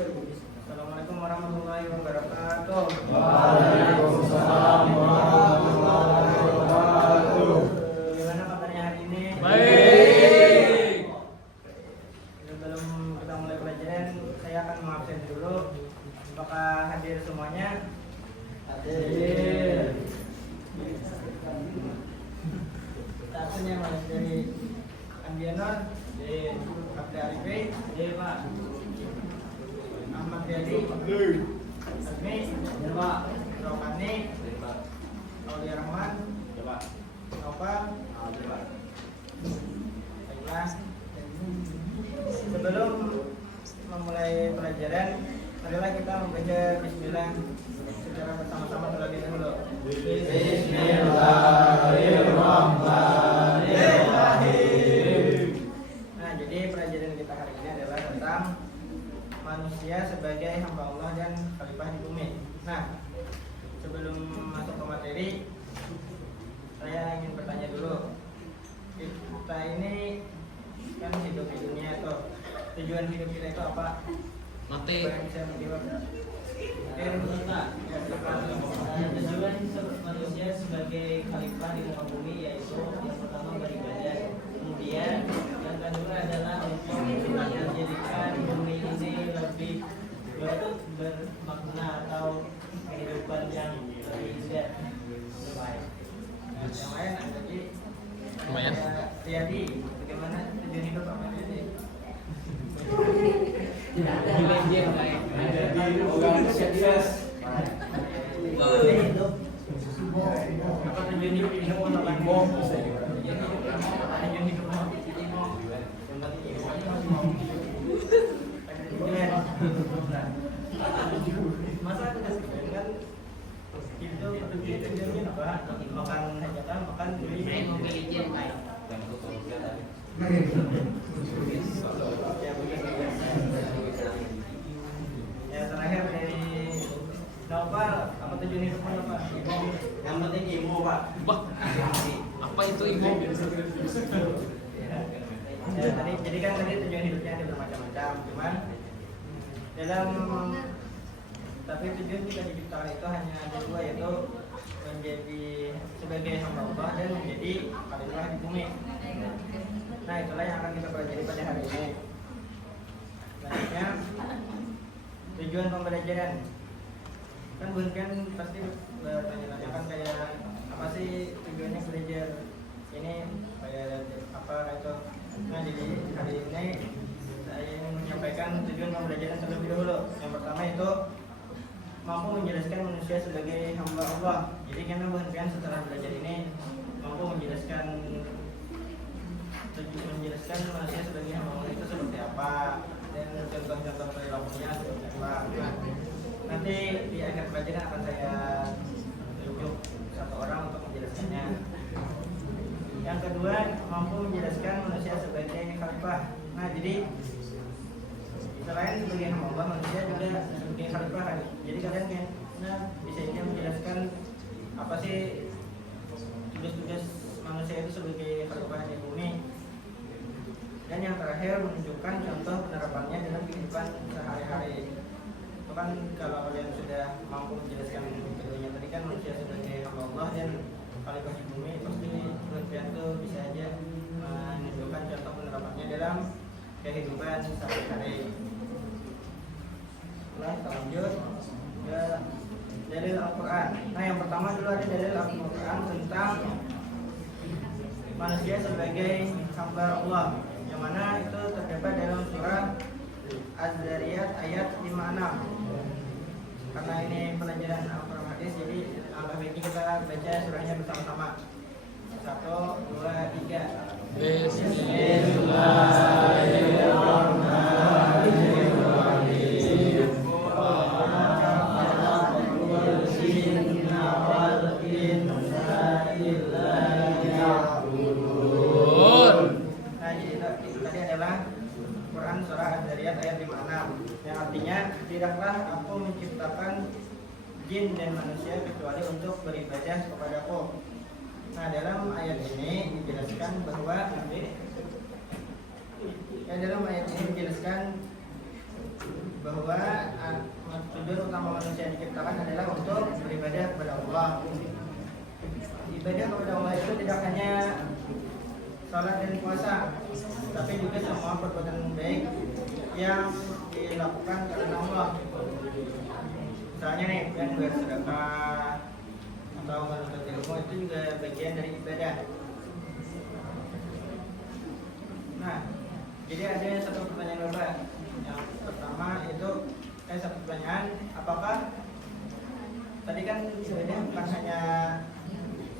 Assalamualaikum warahmatullahi wabarakatuh. Waalaikumsalam warahmatullahi wabarakatuh. Gimana kabarnya hari ini? Baik. Sebelum kita mulai pelajaran, saya akan mengabsen dulu. Apakah hadir semuanya? Hadir. Absennya Mas dari Andianor, Abdi Arifin, Pak. Ahmad Riyadi, Azmi, Rokani, Aulia Rahman, Nova, Baiklah. Sebelum memulai pelajaran, marilah kita membaca Bismillah secara bersama-sama terlebih dahulu. Bismillahirrahmanirrahim. Nah, jadi pelajaran kita hari ini adalah tentang manusia sebagai hamba Allah dan khalifah di bumi. Nah, sebelum masuk ke materi, saya ingin bertanya dulu. Kita ini kan hidup di dunia itu, tujuan hidup kita itu apa? Mati. Apa yang bisa menjawab? Tujuan manusia sebagai khalifah di muka bumi yaitu yang pertama beribadah, kemudian yang kedua adalah untuk menjadikan bumi ini lebih bermakna atau kehidupan yang lebih indah. Yang lain jadi Lumayan. Riyadi, bagaimana tujuan hidup apa jadi? Tidak ada Jadi orang sukses. hidup. Apa tujuan hidup ini mau apa? Tujuan hidup mau masa aku kasih kan itu tujuannya apa? Makan hajatan, makan beli. Ya begitu. Ya terakhir dari Nopal, apa tujuan hidup Nopal? Yang penting ilmu, Pak. Bah, apa itu ibu? Ya, jadi kan tadi tujuan hidupnya ada bermacam-macam, cuman dalam tapi tujuan kita diciptakan itu hanya ada dua, yaitu menjadi sebagai hamba Allah dan menjadi khalifah di bumi. Nah, itulah yang akan kita pelajari pada hari ini. Selanjutnya tujuan pembelajaran. Kan Bun kan pasti bertanya-tanya kan kayak apa sih tujuannya belajar ini, kayak apa itu. Nah, jadi hari ini saya ingin menyampaikan tujuan pembelajaran terlebih dahulu. Yang pertama itu mampu menjelaskan manusia sebagai hamba Allah. Jadi karena bahkan setelah belajar ini mampu menjelaskan manusia sebagai hamba Allah itu seperti apa dan contoh-contoh perilakunya seperti apa. Nah, nanti di akhir pelajaran akan saya tunjuk satu orang untuk menjelaskannya. Yang kedua, mampu menjelaskan manusia sebagai khalifah. Nah, jadi selain sebagai hamba Allah, manusia juga sebagai khalifah. Jadi kalian bisa ini menjelaskan apa sih tugas-tugas manusia itu sebagai khalifah di bumi. Dan yang terakhir, menunjukkan contoh penerapannya dalam kehidupan sehari-hari. Itu kan kalau kalian sudah mampu menjelaskan keduanya tadi kan, manusia sebagai hamba Allah dan khalifah di bumi, pasti kalian tuh bisa aja menunjukkan contoh penerapannya dalam kehidupan sehari-hari. Nah, kita lanjut ke dalil Al-Quran. Nah, yang pertama dulu ada dalil Al-Quran tentang manusia sebagai hamba Allah, yang mana itu terdapat dalam surah Az-Zariyat ayat 56. Karena ini pelajaran Al-Quran hadis, jadi alangkah baiknya kita baca surahnya bersama-sama. 1, 2, 3. Bismillahirrahmanirrahim. Nah, jadi itu tadi adalah Quran surah Az-Zariyat ayat 56, yang artinya tidaklah aku menciptakan jin dan manusia kecuali untuk beribadah kepadaku. Nah, dalam ayat ini dijelaskan bahwa dalam ayat ini dijelaskan bahwa tujuan utama manusia yang diciptakan adalah untuk beribadah kepada Allah. Ibadah kepada Allah itu tidak hanya salat dan puasa, tapi juga semua perbuatan baik yang dilakukan karena Allah. Misalnya nih, yang bersedekah atau menuntut ilmu itu juga bagian dari ibadah. Nah, jadi ada satu pertanyaan Bapak. Yang pertama itu satu pertanyaan, apakah tadi kan ibadah bukan hanya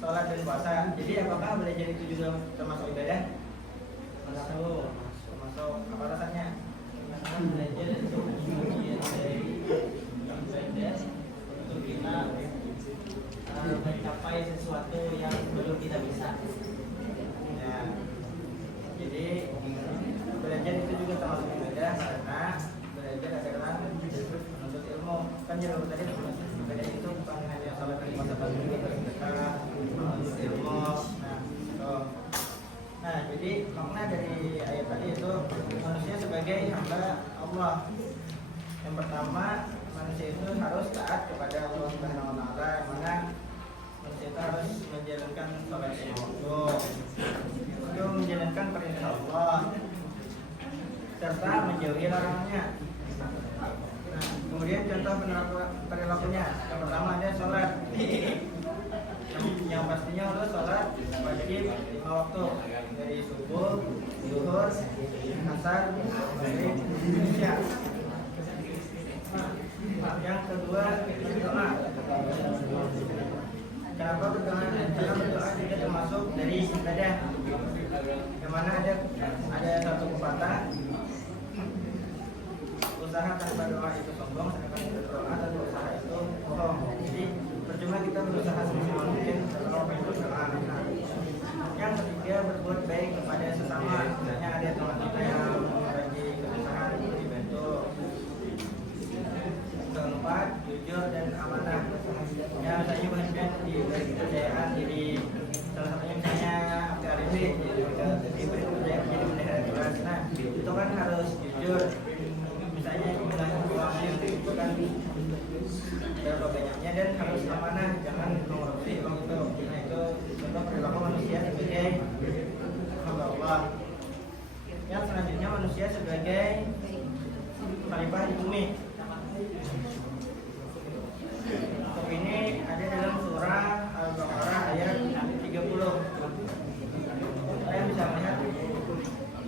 sholat dan puasa, jadi apakah belajar itu juga termasuk ibadah? Termasuk. Apa alasannya? Belajar itu bagian dari ibadah untuk kita mencapai sesuatu yang belum kita bisa. Ya. Jadi belajar itu juga termasuk ibadah karena belajar adalah menuntut ilmu. Kan jauh tadi ibadah itu bukan hanya sholat dan puasa, tapi juga bersedekah, menuntut ilmu. Nah, jadi makna dari ayat tadi itu manusia sebagai hamba Allah. Yang pertama, manusia itu harus taat kepada Allah Subhanahu wa taala, yang mana manusia itu harus menjalankan sholat lima waktu, itu menjalankan perintah Allah serta menjauhi larangannya. Nah, kemudian contoh perilakunya. Yang pertama ada sholat. Yang pastinya harus sholat wajib 5 waktu dari subuh, zuhur, asar, maghrib, isya. Yang kedua berdoa. Kenapa berdoa? Karena berdoa juga termasuk dari ibadah. Yang mana ada satu pepatah, usaha tanpa doa itu sombong, sedangkan berdoa tanpa usaha itu bohong. Jadi percuma kita berusaha semaksimal mungkin kalau pengen berdoa. Yang ketiga, berbuat baik kepada sesama. Misalnya ada teman kita yang lagi kesusahan, dibantu. Keempat, jujur dan amanah. Ya, misalnya bahkan diberi kepercayaan jadi salah satunya misalnya KRB, diberi kepercayaan jadi bendahara kelas. Nah, itu kan harus jujur. Misalnya jumlah uangnya itu kan berapa banyaknya, dan harus amanah, jangan mengkorupsi uang itu. Nah, itu contoh perilaku manusia sebagai hamba Allah. Yang selanjutnya, manusia sebagai khalifah di bumi. Untuk ini ada dalam surah Al-Baqarah ayat 30. Kalian bisa melihat?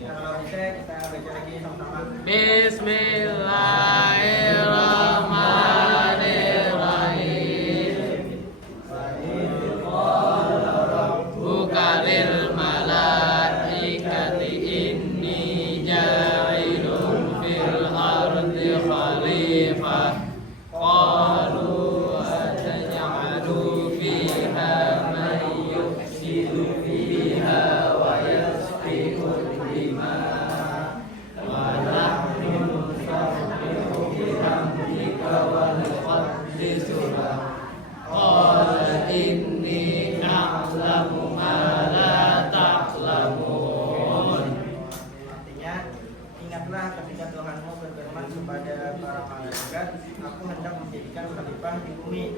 Kalau bisa kita baca lagi sama-sama. Bismillahirrahmanirrahim. Rabbuka lil malaikati inni ja'ilun fil ardi khalifah. Qalu ataj'alu fiha man yufsidu fiha wa yasfiku dima' wa nahnu nusabbihu bihamdika wa nuqaddisu lak. Qala inni a'lamu ma la ta'lamun. Artinya, ingatlah ketika Tuhanmu berfirman kepada para malaikat, aku hendak menjadikan khalifah di bumi.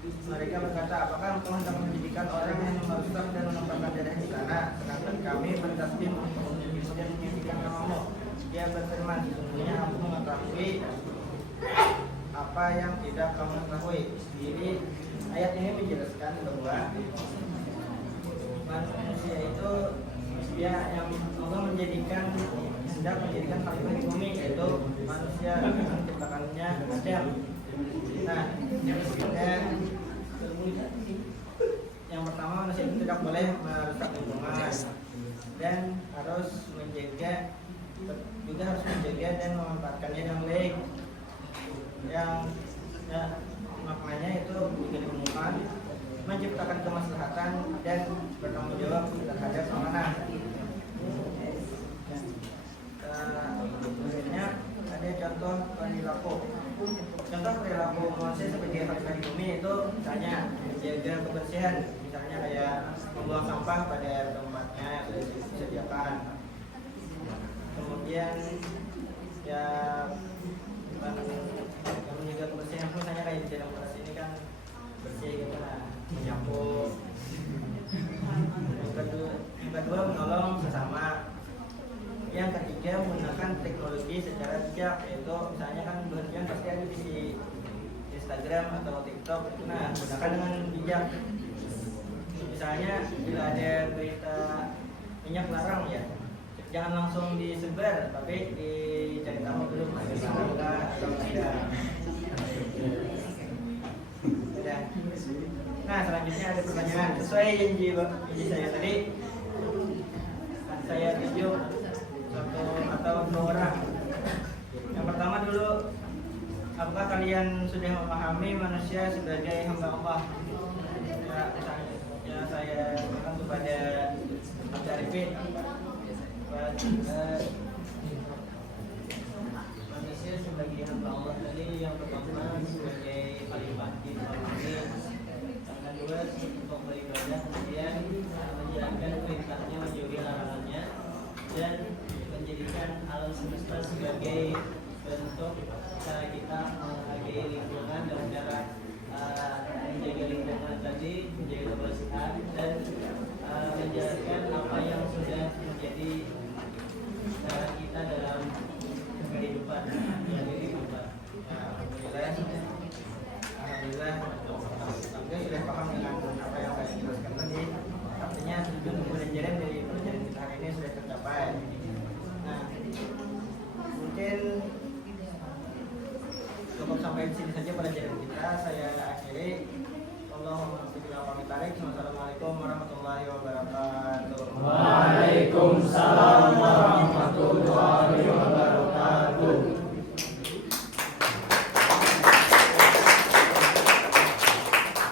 Mereka berkata, apakah engkau hendak menjadikan orang yang merusak dan menumpahkan darah di sana, sedangkan kami bertasbih untuk memuji dan menyucikan namamu. Dia berfirman, sesungguhnya aku mengetahui apa yang tidak kamu ketahui. Jadi ayat ini menjelaskan bahwa manusia itu ya yang Allah hendak menjadikan khalifah di bumi, yaitu manusia yang diciptakannya Adam. Nah, yang pertama, manusia itu tidak boleh merusak lingkungan dan harus menjaga dan memanfaatkannya dengan baik. Yang maknanya itu juga ditemukan menciptakan kemaslahatan dan bertanggung jawab terhadap amanah. Selanjutnya ada contoh perilaku. Contoh perilaku manusia sebagai khalifah di bumi itu misalnya menjaga kebersihan, misalnya kayak membuang sampah pada tempatnya yang sudah disediakan. Kemudian kemudian ya bukan yang menjaga kebersihan, misalnya kayak di dalam kelas ini kan bersih gitu lah, menyapu. Yang kedua menolong sesama. Yang ketiga menggunakan teknologi secara bijak, yaitu misalnya kan berhentian pasti ada di Instagram atau TikTok, nah gunakan dengan bijak. Misalnya bila ada berita minyak larang ya, jangan langsung disebar, tapi dicari tahu dulu ada salah atau tidak. Nah selanjutnya ada pertanyaan sesuai janji saya tadi. Saya tunjuk satu atau dua orang. Yang pertama dulu, apakah kalian sudah memahami manusia sebagai hamba Allah? Ya, misalnya, ya saya bilang kepada Mas Arifin, manusia sebagai hamba Allah tadi yang pertama sebagai khalifah di bumi ini, yang kedua untuk beribadah, kemudian menjalankan perintahnya, menjauhi larangannya, dan menjadikan alam semesta sebagai bentuk cara kita menghargai lingkungan dan cara menjaga lingkungan tadi, menjaga kebersihan dan menjalankan apa yang sudah menjadi cara kita dalam kehidupan yang kehidupan. Alhamdulillah, saya sudah paham dengan apa yang saya jelaskan tadi. Artinya tujuan pembelajaran dari pelajaran kita hari ini sudah tercapai. Nah, mungkin cukup sampai di sini saja pelajaran kita. Saya akhiri. Allahumma